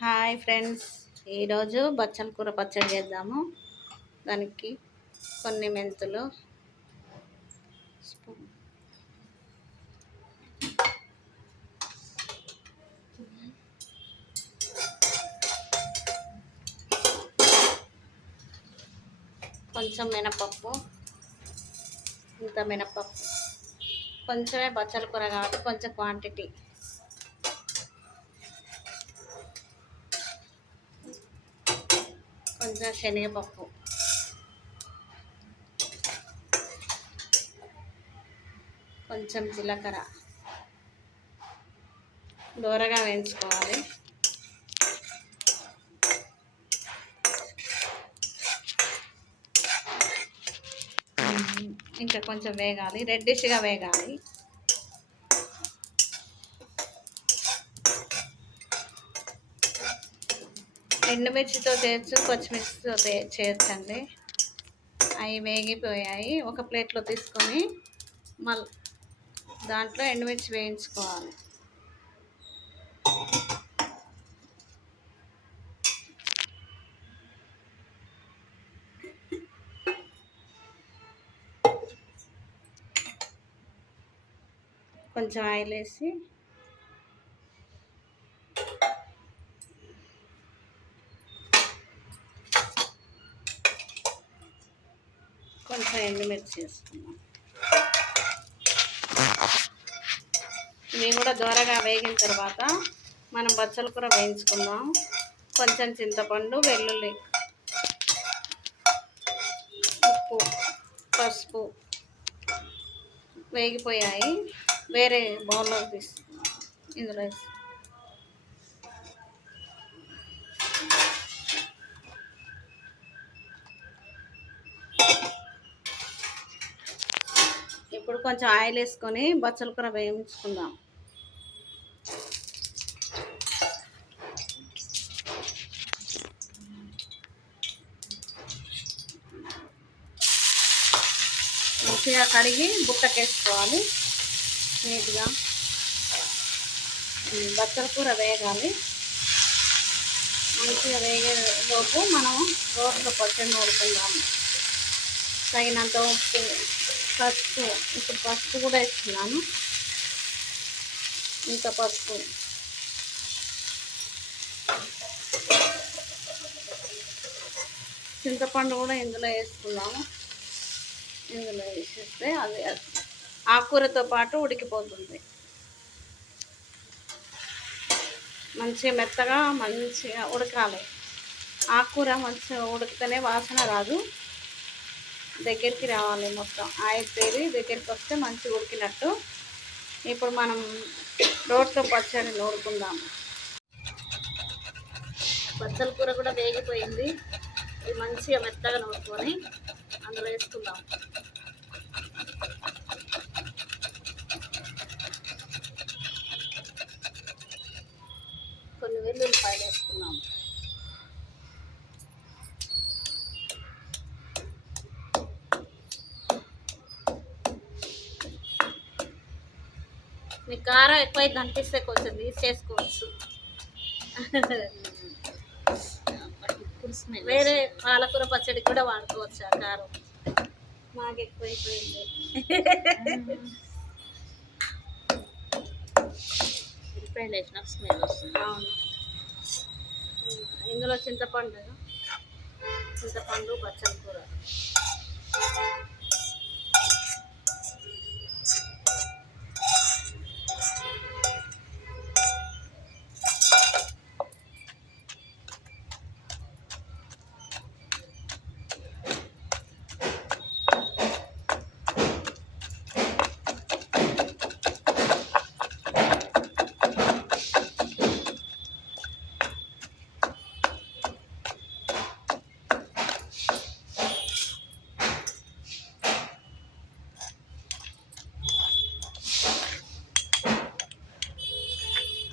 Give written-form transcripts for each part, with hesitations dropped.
Hi friends, ఈరోజు బచ్చల కూర పచ్చడి చేద్దాము. దానికి కొన్ని మెంతులు, కొంచెం మినపప్పు, ఇంత మినపప్పు, కొంచెమే బచ్చల కూర కాబట్టి కొంచెం క్వాంటిటీ, కొంచెం శనగపప్పు, కొంచెం జీలకర్ర దూరగా వేయించుకోవాలి. ఇంకా కొంచెం వేగాలి, రెడ్డిష్గా వేగాలి. ఎండుమిర్చితో చేయొచ్చు, పచ్చిమిర్చితో చేయొచ్చండి. అవి వేగిపోయాయి. ఒక ప్లేట్లో తీసుకొని మళ్ళీ దాంట్లో ఎండుమిర్చి వేయించుకోవాలి. కొంచెం ఆయిల్ వేసి కొంచెం ఎండుమిర్చి వేసుకున్నాం. ఇవి కూడా దూరగా వేగిన తర్వాత మనం బచ్చల కూర వేయించుకుందాం. కొంచెం చింతపండు, వెల్లుల్లి, ఉప్పు, పసుపు వేగిపోయాయి. వేరే బౌల్లో తీసుకున్నాం. ఇందులో వేసి ఇప్పుడు కొంచెం ఆయిల్ వేసుకొని బచ్చల కూర వేయించుకుందాం. మంచిగా కడిగి బుట్టకేసుకోవాలి నీట్గా. బచ్చల కూర వేగాలి. మంచిగా వేగేలోపు మనం రోట్లో పచ్చడి నూరుకుందాము. తగినంత ఉప్పు, పసుపు, ఇప్పుడు పసుపు కూడా వేస్తున్నాను. ఇంత పసుపు, చింతపండు కూడా ఇందులో వేసుకున్నాము. ఇందులో వేసేస్తే అది ఆకుకూరతో పాటు ఉడికిపోతుంది. మంచిగా మెత్తగా మంచిగా ఉడకాలి. ఆకుకూర మంచిగా ఉడికితేనే వాసన రాదు, దగ్గరికి రావాలి. మొత్తం ఆయిల్ తేలి దగ్గరికి వస్తే మంచిగా ఉడికినట్టు. ఇప్పుడు మనం రోట్లో పచ్చడి నూరుకుందాము. బచ్చల కూర కూడా వేగిపోయింది. ఇది మంచిగా మెత్తగా నూరుకొని అందులో వేసుకుందాం. కొన్ని వెల్లుల్లిపాయలు వేసుకున్నాం. మీకు కారం ఎక్కువైతే అనిపిస్తే కొంచెం తీసేసుకోవచ్చు. వేరే పాలకూర పచ్చడి కూడా వాడుకోవచ్చు ఆ కారం. మాకు ఎక్కువైపోయింది. ఉల్లిపాయలు వేసిన స్మెల్ వస్తుంది. అవును. ఇందులో చింతపండు, బచ్చల కూర,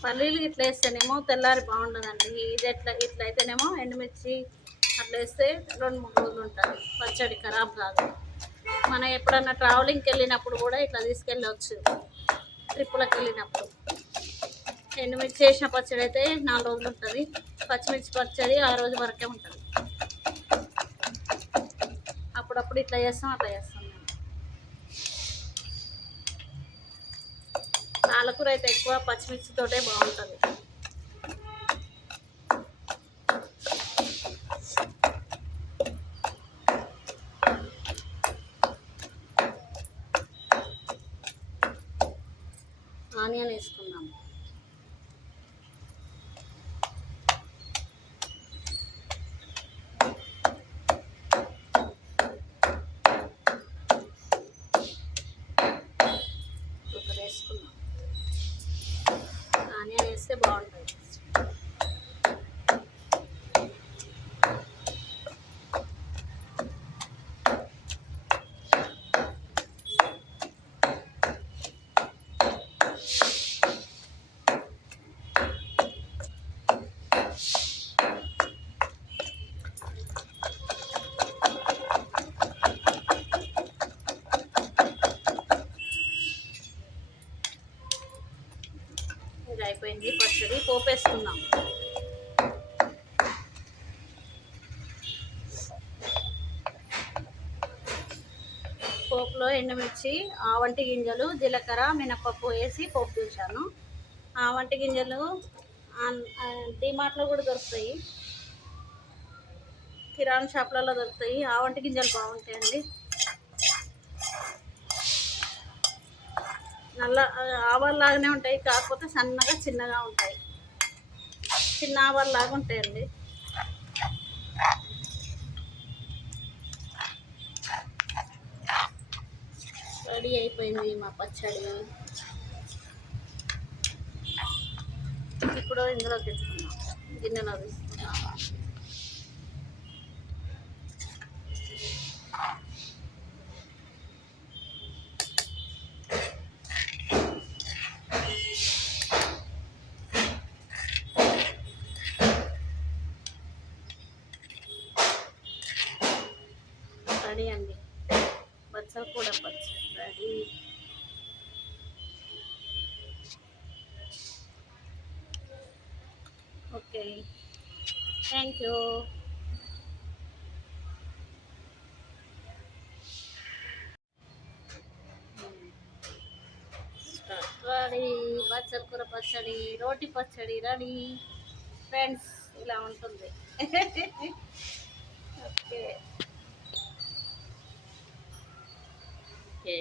పల్లీలు ఇట్లా వేస్తేనేమో తెల్లారి బాగుండదండి. ఇది ఇట్లా అయితేనేమో ఎండుమిర్చి అట్లా వేస్తే 2-3 రోజులు ఉంటుంది. పచ్చడి ఖరాబ్ కాదు. మనం ఎప్పుడన్నా ట్రావెలింగ్కి వెళ్ళినప్పుడు కూడా ఇట్లా తీసుకెళ్ళవచ్చు, ట్రిప్పులకు వెళ్ళినప్పుడు. ఎండుమిర్చి చేసిన పచ్చడి అయితే 4 రోజులు ఉంటుంది. పచ్చిమిర్చి పచ్చడి ఆ రోజు వరకే ఉంటుంది. అప్పుడప్పుడు ఇట్లా చేస్తాం, అట్లా చేస్తాం మేము. పాలకూర అయితే ఎక్కువ పచ్చిమిర్చితోటే బాగుంటుంది. ఆనియన్ వేసుకుందాం. ఒకటి వేసుకుందాం. ఆనియన్ వేస్తే బాగుంటుంది. ఇది అయిపోయింది పచ్చడి. పోపు వేసుకుందాం. పోపులో ఎండుమిర్చి, ఆవంటి గింజలు, జీలకర్ర, మినపప్పు వేసి పోపు చేశాను. ఆవంటి గింజలు డిమార్ట్లో కూడా దొరుకుతాయి, కిరాణా షాప్లలో దొరుకుతాయి. ఆవంటి గింజలు బాగుంటాయండి. నల్ల ఆవాల్లాగానే ఉంటాయి, కాకపోతే సన్నగా చిన్నగా ఉంటాయి. చిన్న ఆవాల్లాగా ఉంటాయండి. రెడీ అయిపోయింది మా పచ్చడి. ఇప్పుడు ఇందులో తెచ్చుకున్నాం, గిన్నెలో తీసుకున్నాం. రెడీ అండి, బచ్చల కూర పచ్చడి ready. Okay, thank you. Ready బచ్చల కూర పచ్చడి, రోటి పచ్చడి రెడీ ఫ్రెండ్స్. ఇలా ఉంటుంది. Okay okay.